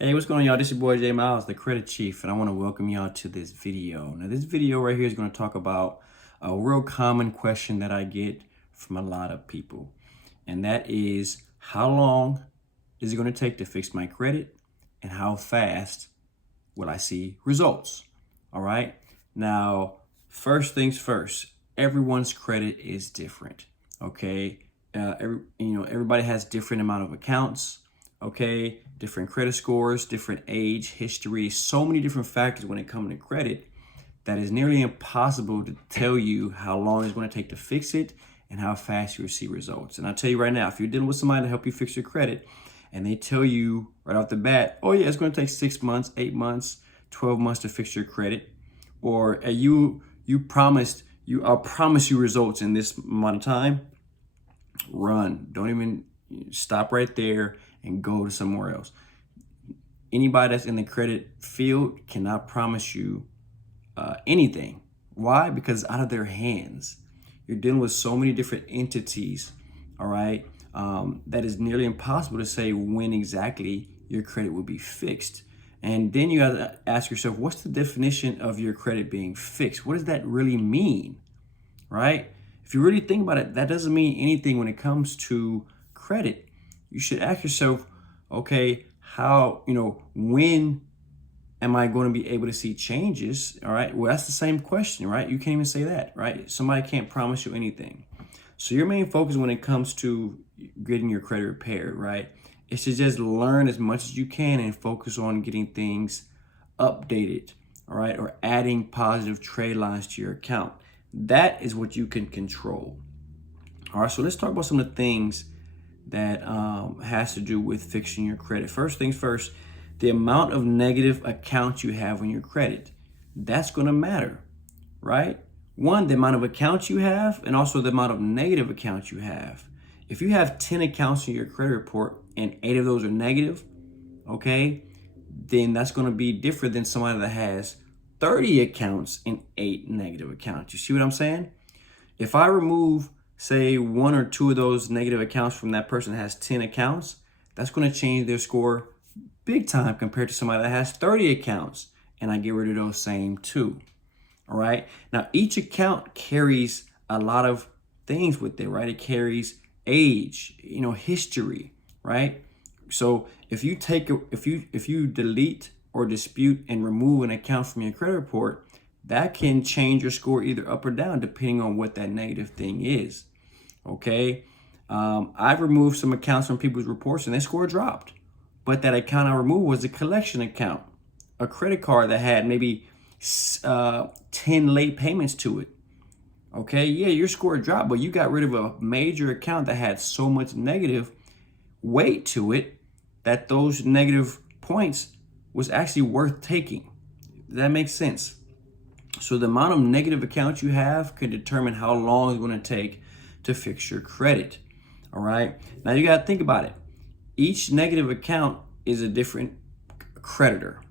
Hey, what's going on, y'all? This is your boy Jay Miles, the Credit Chief, and I want to welcome y'all to this video. Now, this video right here is going to talk about a real common question that I get from a lot of people, and that is, how long is it going to take to fix my credit, and how fast will I see results? All right. Now, first things first, everyone's credit is different. Okay. Everybody has different amount of accounts. Okay, different credit scores, different age, history, so many different factors when it comes to credit that is nearly impossible to tell you how long it's going to take to fix it and how fast you'll see results. And I'll tell you right now, if you're dealing with somebody to help you fix your credit and they tell you right off the bat, oh yeah, it's going to take 6 months, 8 months, 12 months to fix your credit, or I'll promise you results in this amount of time, run. Don't even stop right there and go to somewhere else. Anybody that's in the credit field cannot promise you anything. Why? Because it's out of their hands. You're dealing with so many different entities, all right, that is nearly impossible to say when exactly your credit will be fixed. And then you have to ask yourself, what's the definition of your credit being fixed? What does that really mean, right? If you really think about it, that doesn't mean anything when it comes to credit. You should ask yourself, okay, when am I going to be able to see changes? All right. Well, that's the same question, right? You can't even say that, right? Somebody can't promise you anything. So your main focus when it comes to getting your credit repaired, right, is to just learn as much as you can and focus on getting things updated, all right, or adding positive trade lines to your account. That is what you can control. All right. So let's talk about some of the things that has to do with fixing your credit. First things first, the amount of negative accounts you have on your credit, that's going to matter, right? One, the amount of accounts you have, and also the amount of negative accounts you have. If you have 10 accounts in your credit report and 8 of those are negative, okay, then that's going to be different than somebody that has 30 accounts and 8 negative accounts. You see what I'm saying? If I remove, say, 1 or 2 of those negative accounts from that person that has 10 accounts, that's going to change their score big time compared to somebody that has 30 accounts and I get rid of those same 2. All right. Now, each account carries a lot of things with it, right? It carries age, history, right? So if you delete or dispute and remove an account from your credit report, that can change your score either up or down depending on what that negative thing is. Okay. I've removed some accounts from people's reports and their score dropped. But that account I removed was a collection account, a credit card that had maybe 10 late payments to it. Okay. Yeah, your score dropped, but you got rid of a major account that had so much negative weight to it that those negative points was actually worth taking. Does that make sense? So the amount of negative accounts you have can determine how long it's going to take to fix your credit. All right. Now you got to think about it. Each negative account is a different creditor.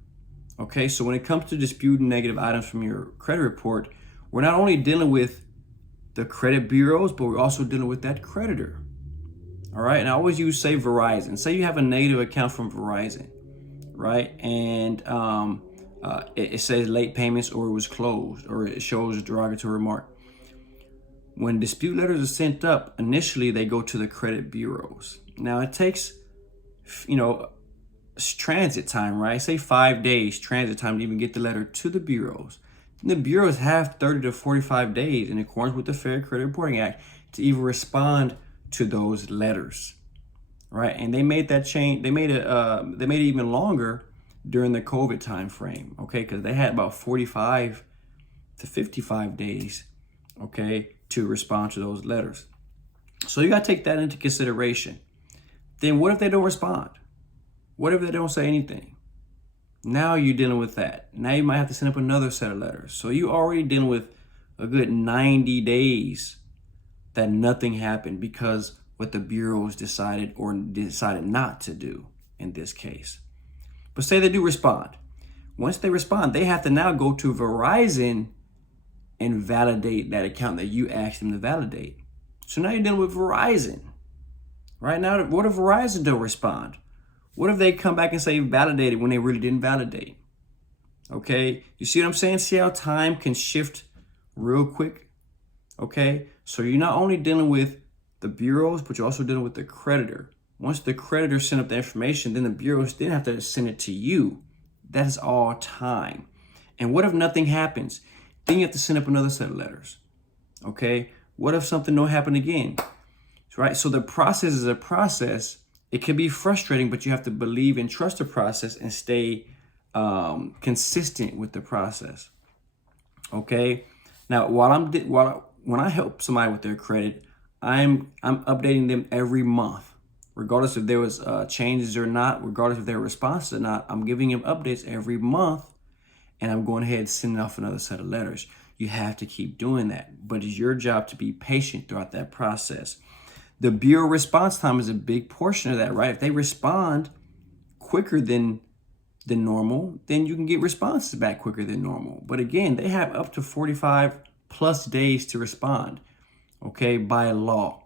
Okay. So when it comes to disputing negative items from your credit report, we're not only dealing with the credit bureaus, but we're also dealing with that creditor. All right. And I always use, say, Verizon. Say you have a negative account from Verizon, right? And it says late payments or it was closed or it shows a derogatory remark. When dispute letters are sent up, initially they go to the credit bureaus. Now it takes, transit time, right? Say 5 days transit time to even get the letter to the bureaus. And the bureaus have 30 to 45 days in accordance with the Fair Credit Reporting Act to even respond to those letters, right? And they made that change. They made it even longer during the COVID time frame, okay? Because they had about 45 to 55 days, okay, to respond to those letters. So you got to take that into consideration. Then what if they don't respond? What if they don't say anything? Now you're dealing with that. Now you might have to send up another set of letters. So you already dealing with a good 90 days that nothing happened because what the bureaus decided or decided not to do in this case. But say they do respond. Once they respond, they have to now go to Verizon and validate that account that you asked them to validate. So now you're dealing with Verizon. Right now, what if Verizon don't respond? What if they come back and say validated when they really didn't validate? Okay, you see what I'm saying? See how time can shift real quick? Okay, so you're not only dealing with the bureaus, but you're also dealing with the creditor. Once the creditor sent up the information, then the bureaus then have to send it to you. That is all time. And what if nothing happens? Then you have to send up another set of letters. Okay, what if something don't happen again? Right, so the process is a process. It can be frustrating, but you have to believe and trust the process and stay consistent with the process. Okay, now when I help somebody with their credit, I'm updating them every month, regardless if there was changes or not, regardless if their response or not. I'm giving them updates every month, and I'm going ahead and sending off another set of letters. You have to keep doing that, but it's your job to be patient throughout that process. The bureau response time is a big portion of that, right? If they respond quicker than normal, then you can get responses back quicker than normal. But again, they have up to 45 plus days to respond, okay, by law,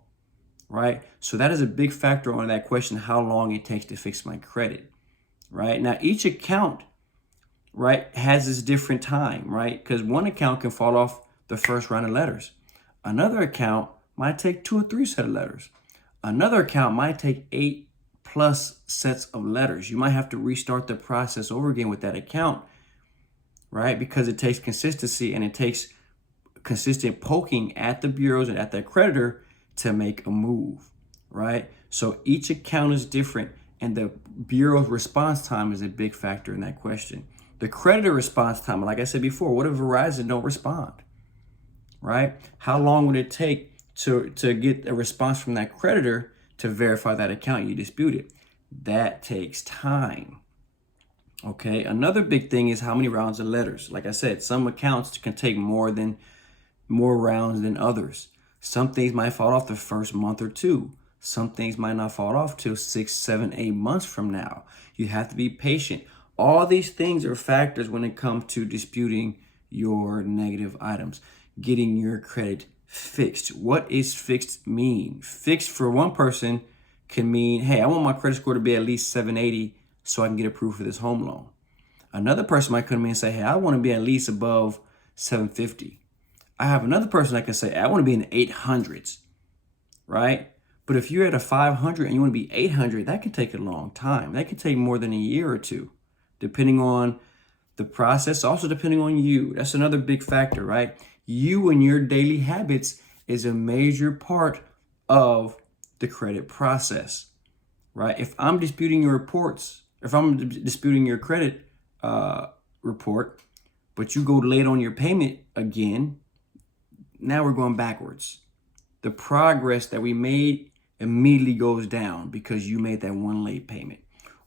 right? So that is a big factor on that question, how long it takes to fix my credit, right? Now, each account, right, has this different time, right? Because one account can fall off the first round of letters. Another account might take 2 or 3 set of letters. Another account might take 8 plus sets of letters. You might have to restart the process over again with that account, right? Because it takes consistency and it takes consistent poking at the bureaus and at the creditor to make a move, right? So each account is different, and the bureau's response time is a big factor in that question. The creditor response time, like I said before, what if Verizon don't respond, right? How long would it take to get a response from that creditor to verify that account you disputed? That takes time. Okay, another big thing is how many rounds of letters. Like I said, some accounts can take more rounds than others. Some things might fall off the first month or two. Some things might not fall off till 6, 7, 8 months from now. You have to be patient. All these things are factors when it comes to disputing your negative items, getting your credit fixed. What is fixed mean? Fixed for one person can mean, hey, I want my credit score to be at least 780 so I can get approved for this home loan. Another person might come to me and say, hey, I want to be at least above 750. I have another person that can say, I want to be in the 800s, right? But if you're at a 500 and you want to be 800, that can take a long time. That could take more than a year or two, depending on the process, also depending on you. That's another big factor, right? You and your daily habits is a major part of the credit process, right? If I'm disputing your reports, if I'm disputing your credit report, but you go late on your payment again, now we're going backwards. The progress that we made immediately goes down because you made that one late payment.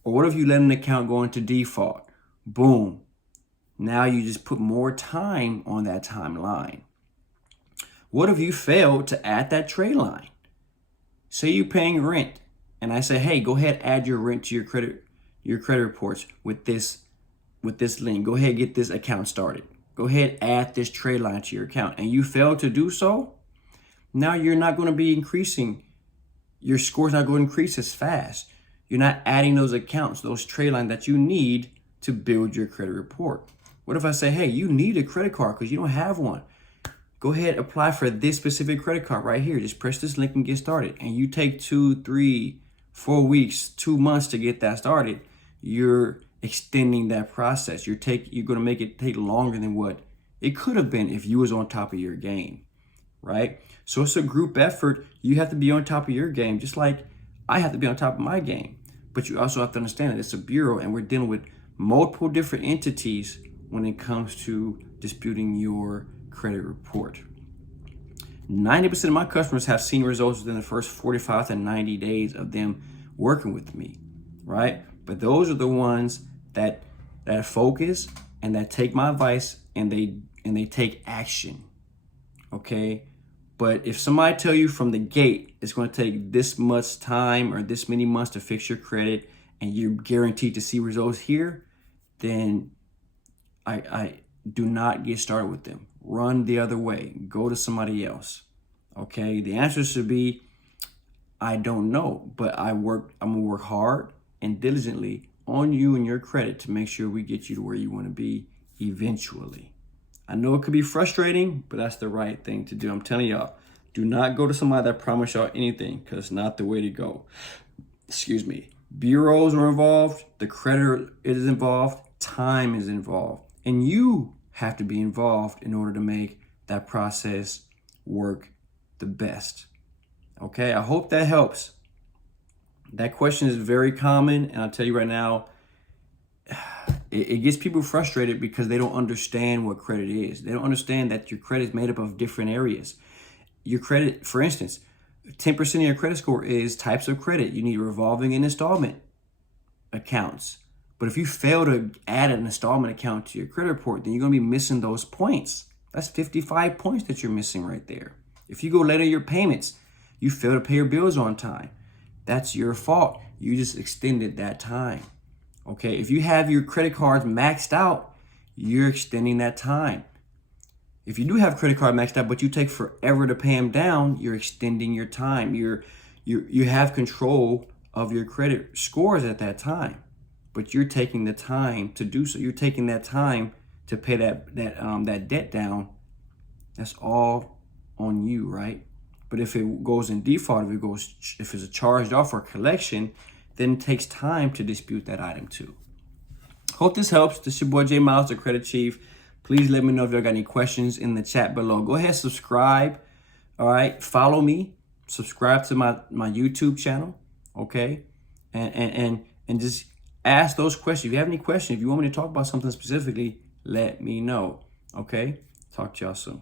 Or what if you let an account go into default? Boom. Now you just put more time on that timeline. What if you failed to add that trade line? Say you're paying rent, and I say, hey, go ahead, add your rent to your credit reports with this link. Go ahead, get this account started. Go ahead, add this trade line to your account, and you fail to do so. Now you're not going to be increasing. Your score's not going to increase as fast. You're not adding those accounts, those trade lines that you need to build your credit report. What if I say, hey, you need a credit card because you don't have one? Go ahead, apply for this specific credit card right here. Just press this link and get started. And you take 2, 3, 4 weeks, 2 months to get that started. You're extending that process. You're going to make it take longer than what it could have been if you was on top of your game, right? So it's a group effort. You have to be on top of your game, just like I have to be on top of my game. But you also have to understand that it's a bureau and we're dealing with multiple different entities when it comes to disputing your credit report. 90% of my customers have seen results within the first 45 to 90 days of them working with me, right? But those are the ones that focus and that take my advice and they take action, okay? But if somebody tell you from the gate it's going to take this much time or this many months to fix your credit and you're guaranteed to see results here, then I do not get started with them. Run the other way. Go to somebody else. Okay? The answer should be, I don't know, but I'm gonna work hard and diligently on you and your credit to make sure we get you to where you want to be eventually. I know it could be frustrating, but that's the right thing to do. I'm telling y'all, do not go to somebody that promised y'all anything, because it's not the way to go. Excuse me. Bureaus are involved, the creditor is involved, time is involved, and you have to be involved in order to make that process work the best. Okay, I hope that helps. That question is very common, and I'll tell you right now, it gets people frustrated because they don't understand what credit is. They don't understand that your credit is made up of different areas. Your credit, for instance, 10% of your credit score is types of credit. You need revolving and installment accounts. But if you fail to add an installment account to your credit report, then you're going to be missing those points. That's 55 points that you're missing right there. If you go late on your payments, you fail to pay your bills on time. That's your fault. You just extended that time. Okay, if you have your credit cards maxed out, you're extending that time. If you do have credit card maxed out, but you take forever to pay them down, you're extending your time. You have control of your credit scores at that time, but you're taking the time to do so. You're taking that time to pay that debt down. That's all on you, right? But if it goes in default, if it's a charged off or collection, then it takes time to dispute that item too. Hope this helps. This is your boy Jay Miles, the Credit Chief. Please let me know if y'all got any questions in the chat below. Go ahead, subscribe. All right, follow me. Subscribe to my YouTube channel. Okay, and just ask those questions. If you have any questions, if you want me to talk about something specifically, let me know. Okay, talk to y'all soon.